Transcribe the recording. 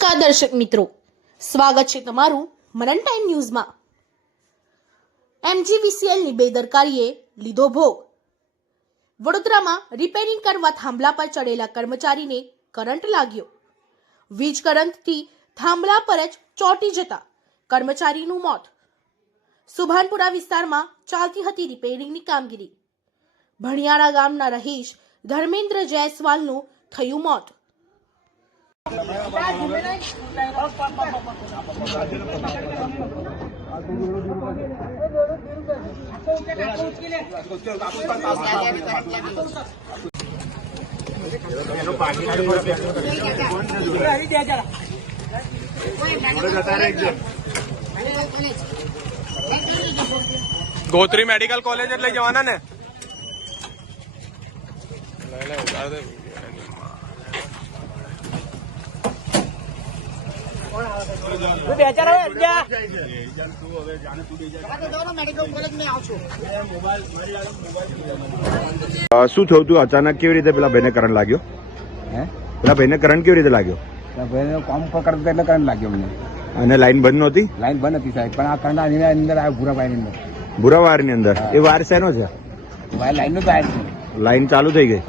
નમસ્કાર દર્શક મિત્રો. સ્વાગત છે તમારું મરન ટાઈમ ન્યૂઝમાં. એમજીવીસીએલની બેદરકારીએ લીધો ભોગ. વડોદરામાં રિપેરિંગ કરવા થાંભલા પર ચડેલા કર્મચારીને કરંટ લાગ્યો. વીજ કરંટથી થાંભલા પર જ ચોંટી જતા કર્મચારીનું મોત. સુભાનપુરા વિસ્તારમાં ચાલતી હતી રિપેરિંગની કામગીરી. ભણિયાળા ગામના રહીશ ધર્મેન્દ્ર જયસ્વાલનું થયું મોત. ગોત્રી મેડિકલ કોલેજ એટલે જવાના ને? લઈ લે ઉતાર દે. અ, શું થયું તું? અચાનક કેવી રીતે પેલા ભાઈને કરંટ લાગ્યો? હે? પેલા ભાઈને કરંટ કેવી રીતે લાગ્યો? તો ભાઈને કામ પકડતો એટલે કરંટ લાગ્યો મને અને લાઈન બંધ નહોતી? લાઈન બંધ હતી સાહેબ પણ આ કરંટ આની અંદર આવ્યો ભૂરા ભાઈની અંદર. ભૂરા વાયરની અંદર. એ વાયર શેનો છે? લાઈન નો તો લાઈન ચાલુ થઈ ગઈ.